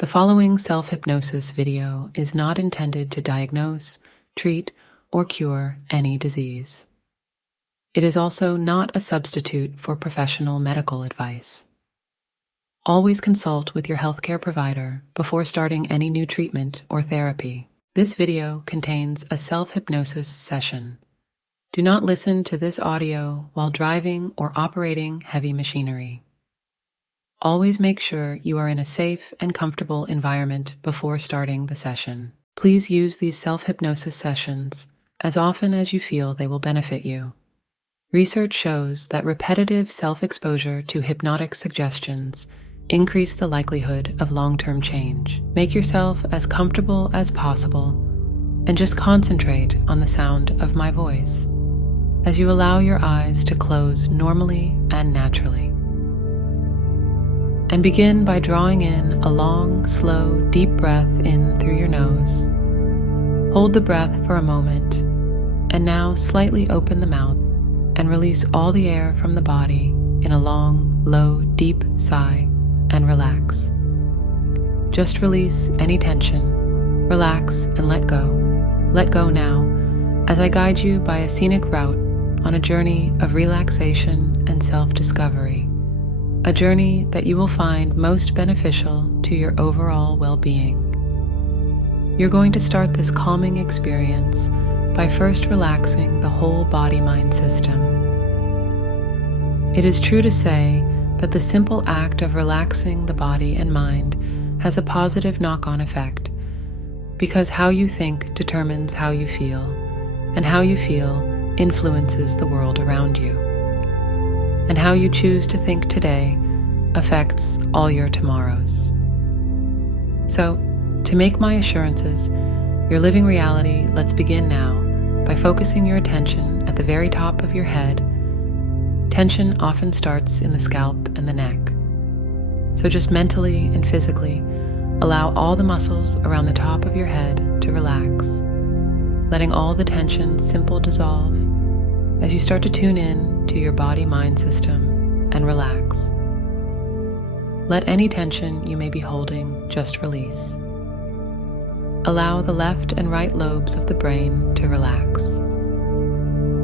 The following self-hypnosis video is not intended to diagnose, treat, or cure any disease. It is also not a substitute for professional medical advice. Always consult with your healthcare provider before starting any new treatment or therapy. This video contains a self-hypnosis session. Do not listen to this audio while driving or operating heavy machinery. Always make sure you are in a safe and comfortable environment before starting the session. Please use these self-hypnosis sessions as often as you feel they will benefit you. Research shows that repetitive self-exposure to hypnotic suggestions increase the likelihood of long-term change. Make yourself as comfortable as possible and just concentrate on the sound of my voice as you allow your eyes to close normally and naturally. And begin by drawing in a long, slow, deep breath in through your nose. Hold the breath for a moment, and now slightly open the mouth and release all the air from the body in a long, low, deep sigh, and relax. Just release any tension, relax, and let go. Let go now, as I guide you by a scenic route on a journey of relaxation and self-discovery. A journey that you will find most beneficial to your overall well-being. You're going to start this calming experience by first relaxing the whole body-mind system. It is true to say that the simple act of relaxing the body and mind has a positive knock-on effect, because how you think determines how you feel, and how you feel influences the world around you. And how you choose to think today affects all your tomorrows. So, to make my assurances your living reality, let's begin now by focusing your attention at the very top of your head. Tension often starts in the scalp and the neck. So just mentally and physically allow all the muscles around the top of your head to relax, letting all the tension simply dissolve as you start to tune in to your body-mind system and relax. Let any tension you may be holding just release. Allow the left and right lobes of the brain to relax.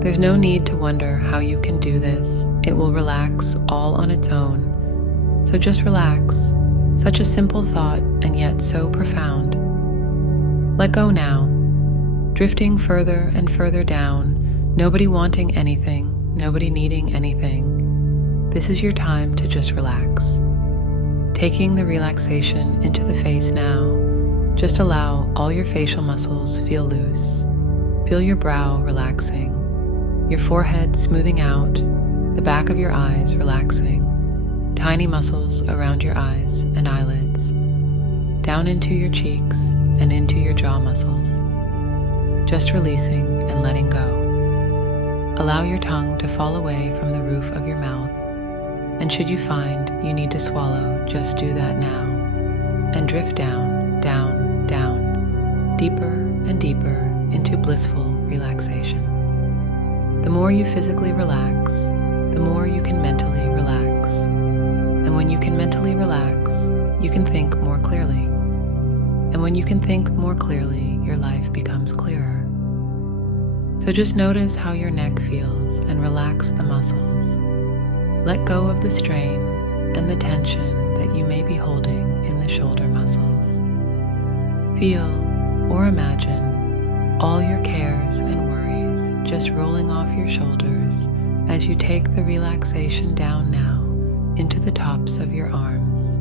There's no need to wonder how you can do this. It will relax all on its own. So just relax. Such a simple thought and yet so profound. Let go now, drifting further and further down. Nobody wanting anything, nobody needing anything. This is your time to just relax. Taking the relaxation into the face now, just allow all your facial muscles feel loose. Feel your brow relaxing, your forehead smoothing out, the back of your eyes relaxing, tiny muscles around your eyes and eyelids, down into your cheeks and into your jaw muscles. Just releasing and letting go. Allow your tongue to fall away from the roof of your mouth, and should you find you need to swallow, just do that now, and drift down, down, down, deeper and deeper into blissful relaxation. The more you physically relax, the more you can mentally relax. And when you can mentally relax, you can think more clearly. And when you can think more clearly, your life becomes clearer. So just notice how your neck feels and relax the muscles. Let go of the strain and the tension that you may be holding in the shoulder muscles. Feel or imagine all your cares and worries just rolling off your shoulders as you take the relaxation down now into the tops of your arms,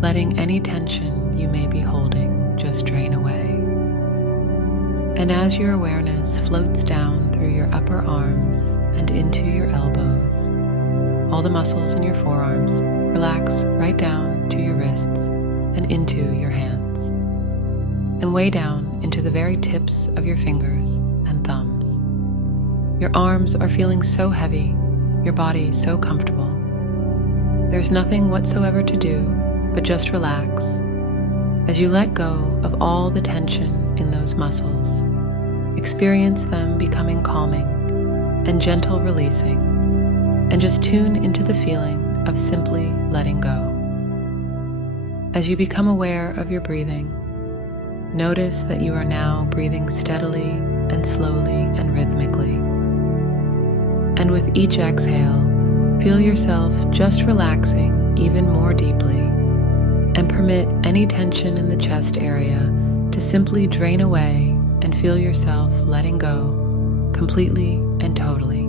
letting any tension you may be holding just drain away. And as your awareness floats down through your upper arms and into your elbows, all the muscles in your forearms relax right down to your wrists and into your hands, and way down into the very tips of your fingers and thumbs. Your arms are feeling so heavy, your body so comfortable. There's nothing whatsoever to do but just relax as you let go of all the tension in those muscles. Experience them becoming calming and gentle releasing, and just tune into the feeling of simply letting go. As you become aware of your breathing, notice that you are now breathing steadily and slowly and rhythmically. And with each exhale, feel yourself just relaxing even more deeply, and permit any tension in the chest area to simply drain away and feel yourself letting go completely and totally.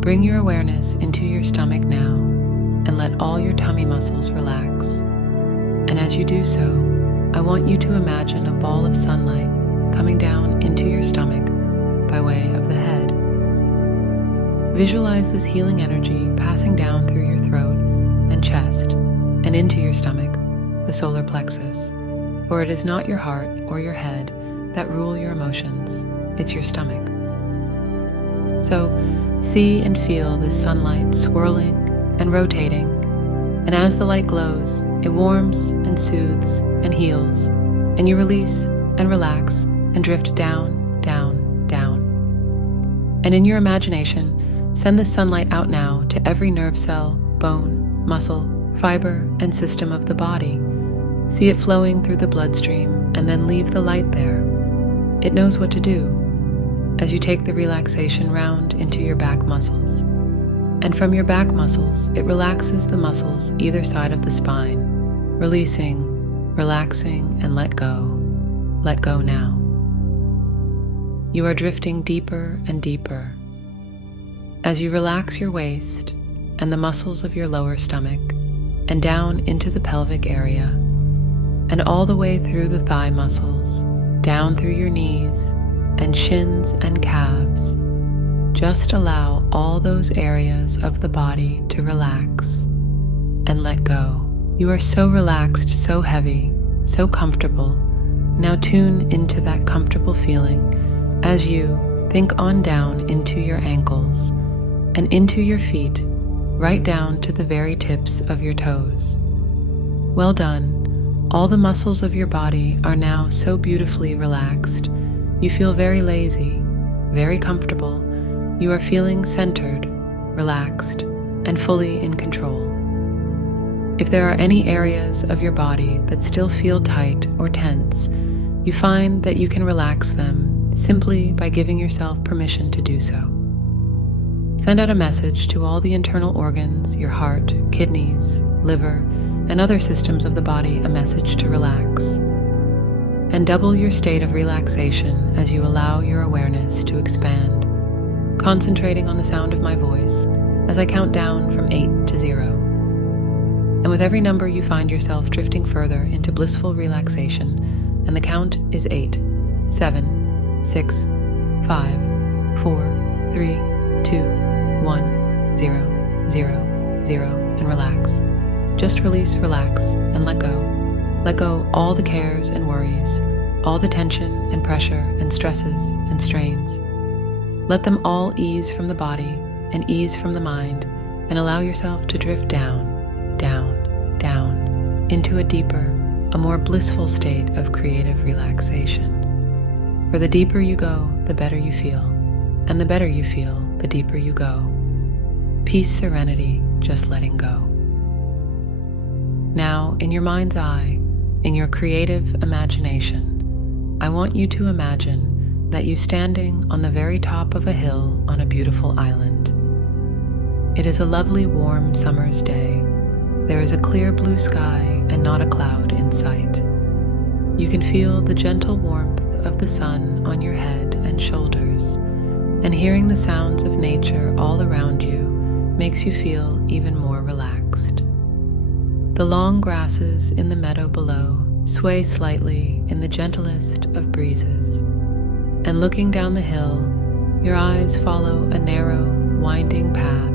Bring your awareness into your stomach now and let all your tummy muscles relax. And as you do so, I want you to imagine a ball of sunlight coming down into your stomach by way of the head. Visualize this healing energy passing down through your throat and chest and into your stomach, the solar plexus, for it is not your heart or your head that rule your emotions, it's your stomach. So see and feel this sunlight swirling and rotating, and as the light glows, it warms and soothes and heals, and you release and relax and drift down, down, down. And in your imagination, send this sunlight out now to every nerve cell, bone, muscle, fiber, and system of the body. See it flowing through the bloodstream and then leave the light there. It knows what to do as you take the relaxation round into your back muscles. And from your back muscles, it relaxes the muscles either side of the spine, releasing, relaxing, and let go. Let go now. You are drifting deeper and deeper. As you relax your waist and the muscles of your lower stomach, and down into the pelvic area, and all the way through the thigh muscles, down through your knees and shins and calves, just allow all those areas of the body to relax and let go. You are so relaxed, so heavy, so comfortable. Now tune into that comfortable feeling as you think on down into your ankles and into your feet, right down to the very tips of your toes. Well done. All the muscles of your body are now so beautifully relaxed. You feel very lazy, very comfortable. You are feeling centered, relaxed, and fully in control. If there are any areas of your body that still feel tight or tense, you find that you can relax them simply by giving yourself permission to do so. Send out a message to all the internal organs, your heart, kidneys, liver, and other systems of the body, a message to relax. And double your state of relaxation as you allow your awareness to expand, concentrating on the sound of my voice as I count down from 8 to 0. And with every number you find yourself drifting further into blissful relaxation, and the count is 8, 7, 6, 5, 4, 3, 2, 1, 0, 0, 0, and relax. Just release, relax, and let go. Let go all the cares and worries, all the tension and pressure and stresses and strains. Let them all ease from the body and ease from the mind, and allow yourself to drift down, down, down, into a deeper, a more blissful state of creative relaxation. For the deeper you go, the better you feel, and the better you feel, the deeper you go. Peace, serenity, just letting go. Now, in your mind's eye, in your creative imagination, I want you to imagine that you're standing on the very top of a hill on a beautiful island. It is a lovely warm summer's day. There is a clear blue sky and not a cloud in sight. You can feel the gentle warmth of the sun on your head and shoulders, and hearing the sounds of nature all around you makes you feel even more relaxed. The long grasses in the meadow below sway slightly in the gentlest of breezes, and looking down the hill, your eyes follow a narrow, winding path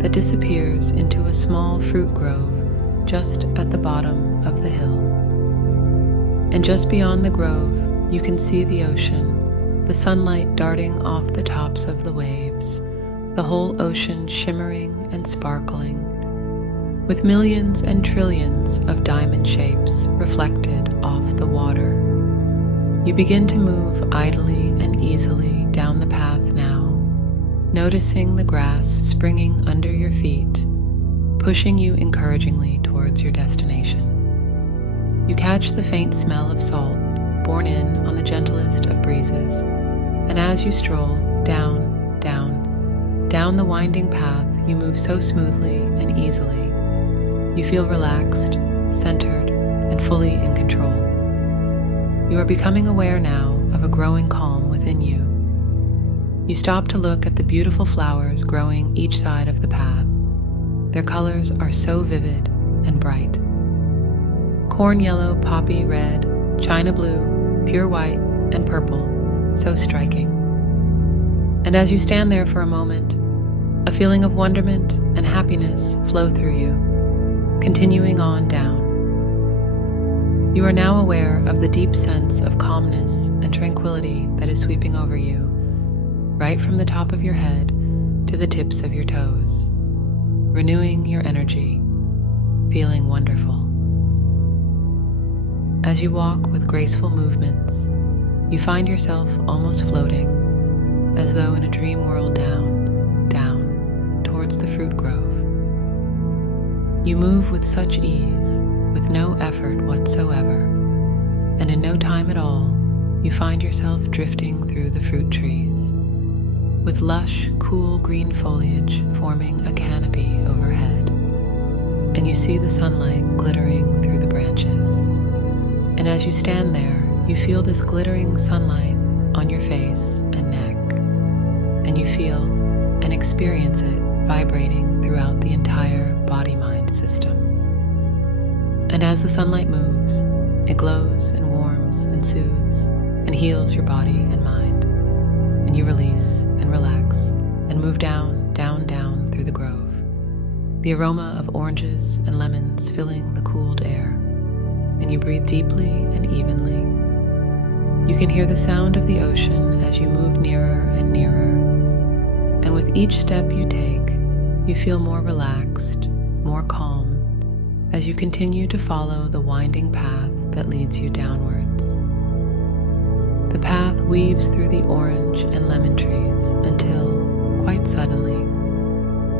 that disappears into a small fruit grove just at the bottom of the hill. And just beyond the grove, you can see the ocean, the sunlight darting off the tops of the waves, the whole ocean shimmering and sparkling, with millions and trillions of diamond shapes reflected off the water. You begin to move idly and easily down the path now, noticing the grass springing under your feet, pushing you encouragingly towards your destination. you catch the faint smell of salt borne in on the gentlest of breezes, and as you stroll down, down the winding path, you move so smoothly and easily. You feel relaxed, centered, and fully in control. You are becoming aware now of a growing calm within you. You stop to look at the beautiful flowers growing each side of the path. Their colors are so vivid and bright. Corn yellow, poppy red, china blue, pure white, and purple, so striking. And as you stand there for a moment, a feeling of wonderment and happiness flow through you, continuing on down. You are now aware of the deep sense of calmness and tranquility that is sweeping over you, right from the top of your head to the tips of your toes, renewing your energy, feeling wonderful. As you walk with graceful movements, you find yourself almost floating, as though in a dream world down, towards the fruit grove. You move with such ease, with no effort whatsoever, and in no time at all, you find yourself drifting through the fruit trees, with lush, cool green foliage forming a canopy overhead, and you see the sunlight glittering through the branches. And as you stand there, you feel this glittering sunlight on your face and neck, and you feel and experience it vibrating throughout the entire body-mind system. And as the sunlight moves, it glows and warms and soothes and heals your body and mind, and you release and relax and move down through the grove, the aroma of oranges and lemons filling the cooled air, and you breathe deeply and evenly. You can hear the sound of the ocean as you move nearer and nearer, and with each step you take, you feel more relaxed, more calm, as you continue to follow the winding path that leads you downwards. The path weaves through the orange and lemon trees until, quite suddenly,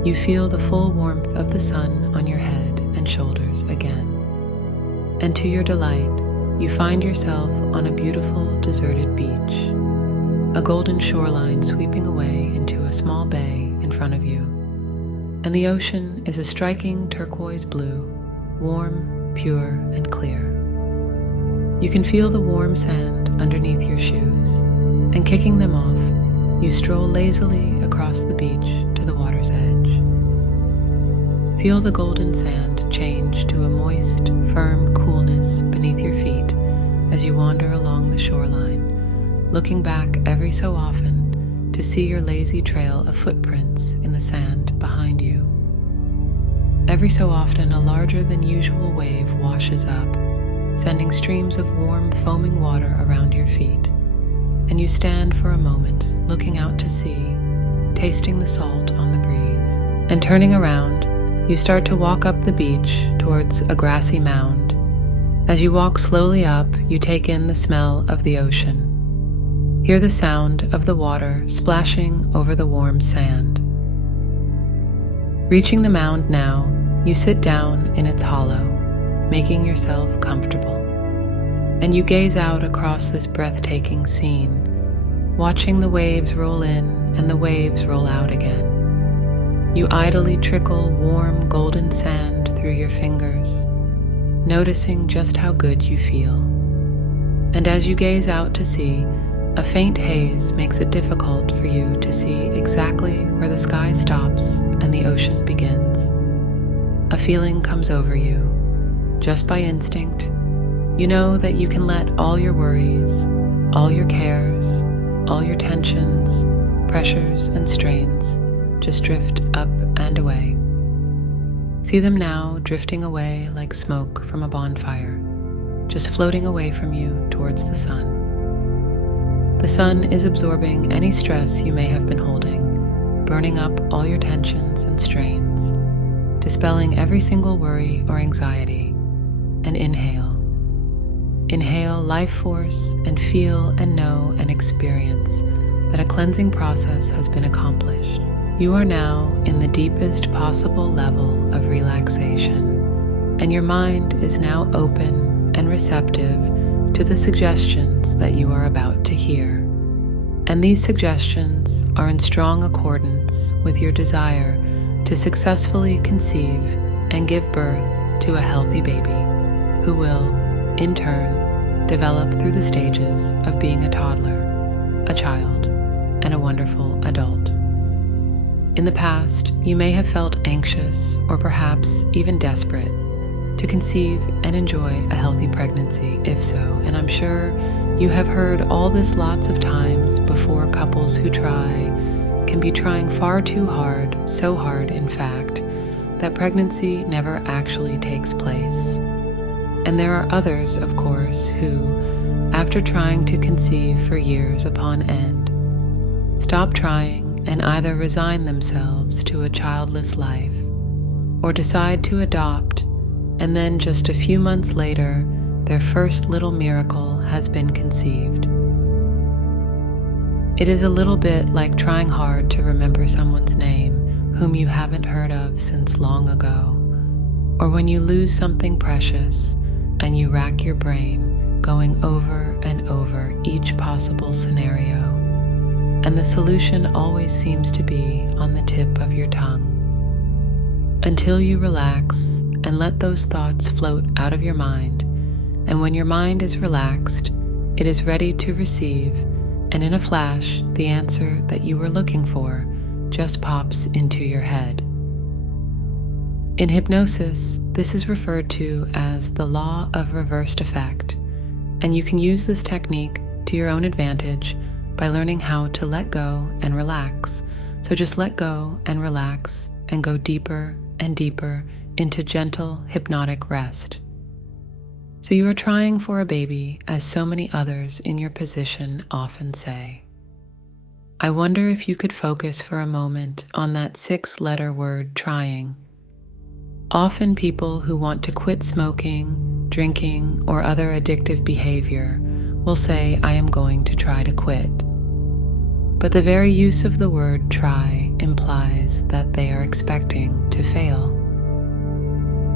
you feel the full warmth of the sun on your head and shoulders again. And to your delight, you find yourself on a beautiful deserted beach, a golden shoreline sweeping away into a small bay in front of you. And the ocean is a striking turquoise blue, warm, pure, and clear. You can feel the warm sand underneath your shoes, and kicking them off, you stroll lazily across the beach to the water's edge. Feel the golden sand change to a moist, firm coolness beneath your feet as you wander along the shoreline, looking back every so often to see your lazy trail of footprints in the sand behind you. Every so often, a larger than usual wave washes up, sending streams of warm, foaming water around your feet, and you stand for a moment looking out to sea, tasting the salt on the breeze, and turning around, you start to walk up the beach towards a grassy mound. As you walk slowly up, you take in the smell of the ocean. Hear the sound of the water splashing over the warm sand. Reaching the mound now, you sit down in its hollow, making yourself comfortable. And you gaze out across this breathtaking scene, watching the waves roll in and the waves roll out again. You idly trickle warm golden sand through your fingers, noticing just how good you feel. And as you gaze out to sea, a faint haze makes it difficult for you to see exactly where the sky stops and the ocean begins. A feeling comes over you. Just by instinct, you know that you can let all your worries, all your cares, all your tensions, pressures, and strains just drift up and away. See them now drifting away like smoke from a bonfire, just floating away from you towards the sun. The sun is absorbing any stress you may have been holding, burning up all your tensions and strains, dispelling every single worry or anxiety. And inhale. Inhale life force and feel and know and experience that a cleansing process has been accomplished. You are now in the deepest possible level of relaxation, and your mind is now open and receptive to the suggestions that you are about to hear. And these suggestions are in strong accordance with your desire to successfully conceive and give birth to a healthy baby who will, in turn, develop through the stages of being a toddler, a child, and a wonderful adult. In the past, you may have felt anxious or perhaps even desperate to conceive and enjoy a healthy pregnancy, if so, and I'm sure you have heard all this lots of times before. Couples who try can be trying far too hard, so hard in fact, that pregnancy never actually takes place. And there are others, of course, who, after trying to conceive for years upon end, stop trying and either resign themselves to a childless life or decide to adopt, and then just a few months later, their first little miracle has been conceived. It is a little bit like trying hard to remember someone's name whom you haven't heard of since long ago, or when you lose something precious and you rack your brain going over and over each possible scenario, and the solution always seems to be on the tip of your tongue. Until you relax and let those thoughts float out of your mind, and when your mind is relaxed, it is ready to receive, and in a flash, the answer that you were looking for just pops into your head. In hypnosis, this is referred to as the law of reversed effect, and you can use this technique to your own advantage by learning how to let go and relax. So just let go and relax and go deeper and deeper into gentle hypnotic rest. So you are trying for a baby, as so many others in your position often say. I wonder if you could focus for a moment on that 6-letter word, trying. Often people who want to quit smoking, drinking, or other addictive behavior will say, I am going to try to quit. But the very use of the word try implies that they are expecting to fail.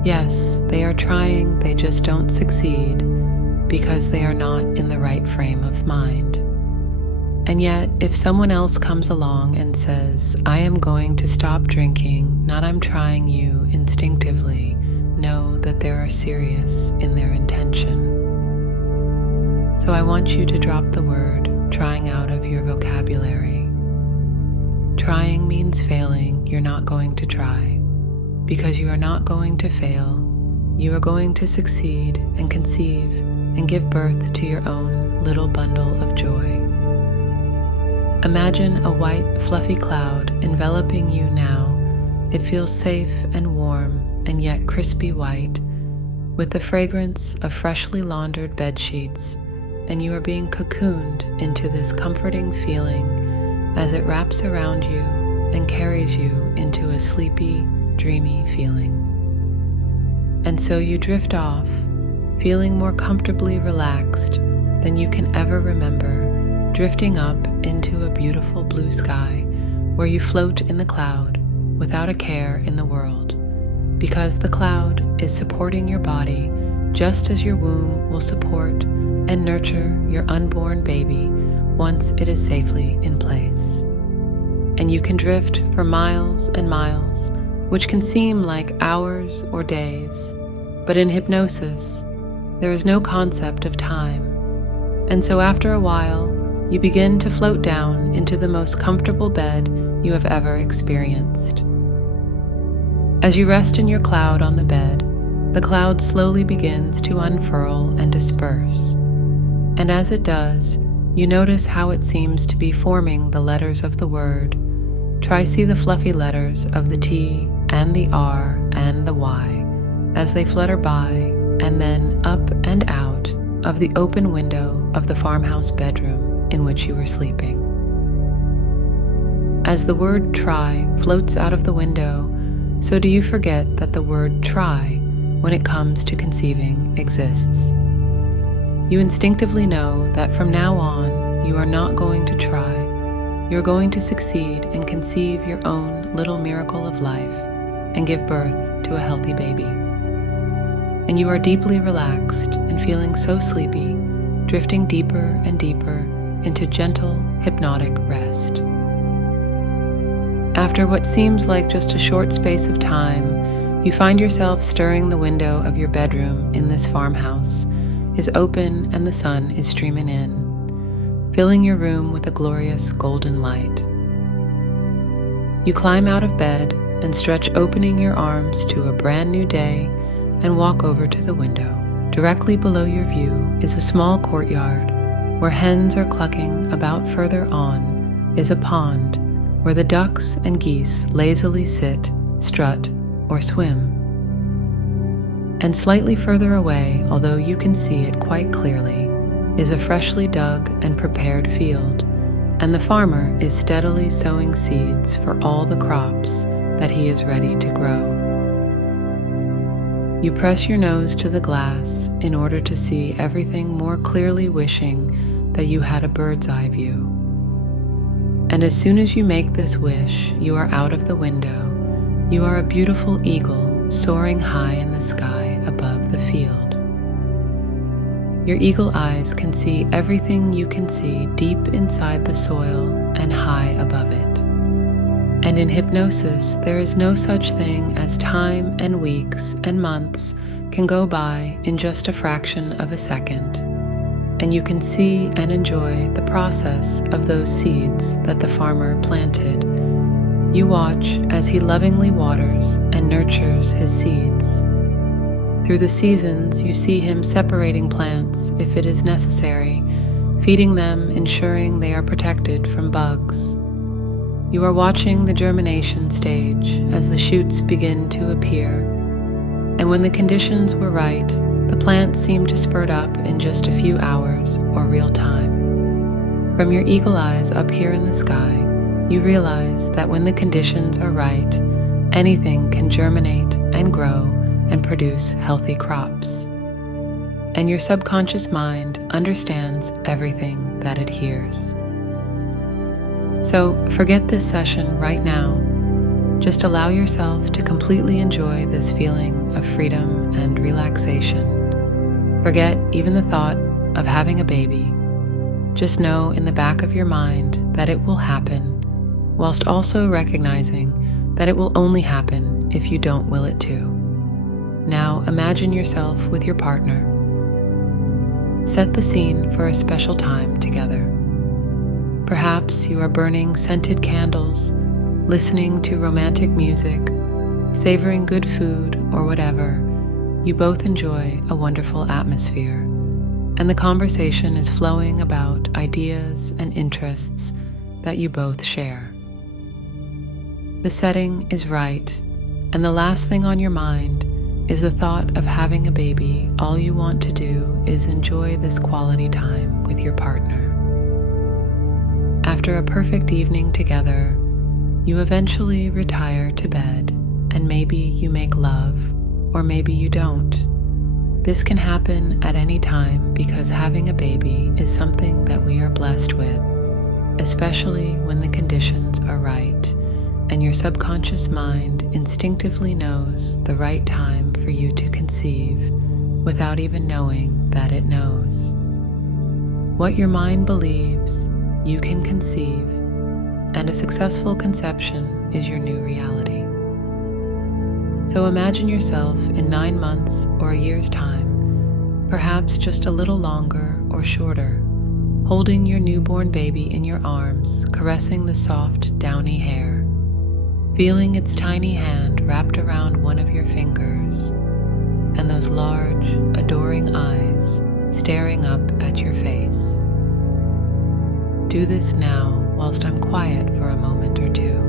Yes, they are trying, they just don't succeed because they are not in the right frame of mind. And yet, if someone else comes along and says, I am going to stop drinking, not I'm trying you instinctively, know that they are serious in their intention. So I want you to drop the word trying out of your vocabulary. Trying means failing. You're not going to try. Because you are not going to fail, you are going to succeed and conceive and give birth to your own little bundle of joy. Imagine a white, fluffy cloud enveloping you now. It feels safe and warm and yet crispy white, with the fragrance of freshly laundered bed sheets, and you are being cocooned into this comforting feeling as it wraps around you and carries you into a sleepy, dreamy feeling. And so you drift off, feeling more comfortably relaxed than you can ever remember, drifting up into a beautiful blue sky where you float in the cloud without a care in the world, because the cloud is supporting your body just as your womb will support and nurture your unborn baby once it is safely in place. And you can drift for miles and miles, which can seem like hours or days, but in hypnosis, there is no concept of time. And so after a while, you begin to float down into the most comfortable bed you have ever experienced. As you rest in your cloud on the bed, the cloud slowly begins to unfurl and disperse. And as it does, you notice how it seems to be forming the letters of the word. Try see the fluffy letters of the T and the R and the Y as they flutter by and then up and out of the open window of the farmhouse bedroom in which you were sleeping. As the word try floats out of the window, so do you forget that the word try, when it comes to conceiving, exists. You instinctively know that from now on, you are not going to try. You're going to succeed and conceive your own little miracle of life and give birth to a healthy baby. and you are deeply relaxed and feeling so sleepy, drifting deeper and deeper into gentle, hypnotic rest. After what seems like just a short space of time, you find yourself stirring. The window of your bedroom in this farmhouse is open and the sun is streaming in, filling your room with a glorious golden light. You climb out of bed and stretch, opening your arms to a brand new day, and walk over to the window. Directly below your view is a small courtyard where hens are clucking. About further on is a pond where the ducks and geese lazily sit, strut, or swim. And slightly further away, although you can see it quite clearly, is a freshly dug and prepared field, and the farmer is steadily sowing seeds for all the crops that he is ready to grow. You press your nose to the glass in order to see everything more clearly, wishing that you had a bird's eye view. And as soon as you make this wish, you are out of the window. You are a beautiful eagle soaring high in the sky above the field. Your eagle eyes can see everything you can see deep inside the soil and high above it. And in hypnosis, there is no such thing as time, and weeks and months can go by in just a fraction of a second. And you can see and enjoy the process of those seeds that the farmer planted. You watch as he lovingly waters and nurtures his seeds. Through the seasons, you see him separating plants if it is necessary, feeding them, ensuring they are protected from bugs. You are watching the germination stage as the shoots begin to appear, and when the conditions were right, the plants seem to spurt up in just a few hours or real time. From your eagle eyes up here in the sky, you realize that when the conditions are right, anything can germinate and grow and produce healthy crops. And your subconscious mind understands everything that it hears. So forget this session right now. Just allow yourself to completely enjoy this feeling of freedom and relaxation. Forget even the thought of having a baby. Just know in the back of your mind that it will happen, whilst also recognizing that it will only happen if you don't will it to. Now imagine yourself with your partner. Set the scene for a special time together. Perhaps you are burning scented candles, listening to romantic music, savoring good food, or whatever. You both enjoy a wonderful atmosphere, and the conversation is flowing about ideas and interests that you both share. The setting is right, and the last thing on your mind is the thought of having a baby. All you want to do is enjoy this quality time with your partner. After a perfect evening together, you eventually retire to bed, and maybe you make love, or maybe you don't. This can happen at any time because having a baby is something that we are blessed with, especially when the conditions are right and your subconscious mind instinctively knows the right time for you to conceive without even knowing that it knows. What your mind believes, you can conceive, and a successful conception is your new reality. So imagine yourself in 9 months or a year's time, perhaps just a little longer or shorter, holding your newborn baby in your arms, caressing the soft, downy hair, feeling its tiny hand wrapped around one of your fingers, and those large, adoring eyes staring up at your face. Do this now whilst I'm quiet for a moment or two.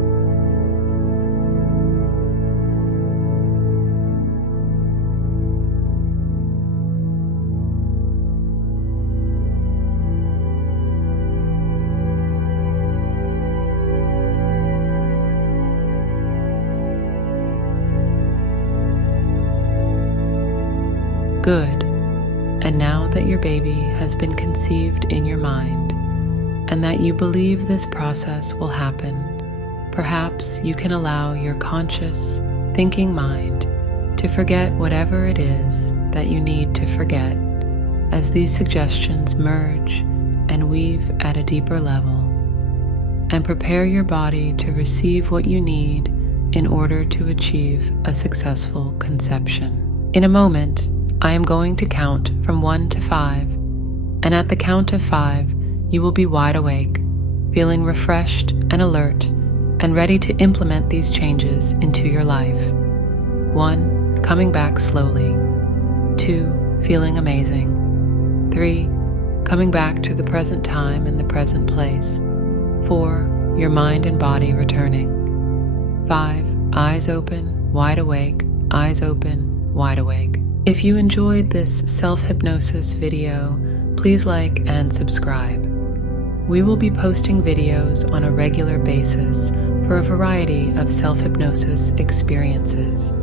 Good. And now that your baby has been conceived in your mind, and that you believe this process will happen, perhaps you can allow your conscious, thinking mind to forget whatever it is that you need to forget as these suggestions merge and weave at a deeper level, and prepare your body to receive what you need in order to achieve a successful conception. In a moment, I am going to count from 1 to 5, and at the count of 5, you will be wide awake, feeling refreshed and alert, and ready to implement these changes into your life. 1, coming back slowly. 2, feeling amazing. 3, coming back to the present time and the present place. 4, your mind and body returning. 5, eyes open, wide awake, eyes open, wide awake. If you enjoyed this self-hypnosis video, please like and subscribe. We will be posting videos on a regular basis for a variety of self-hypnosis experiences.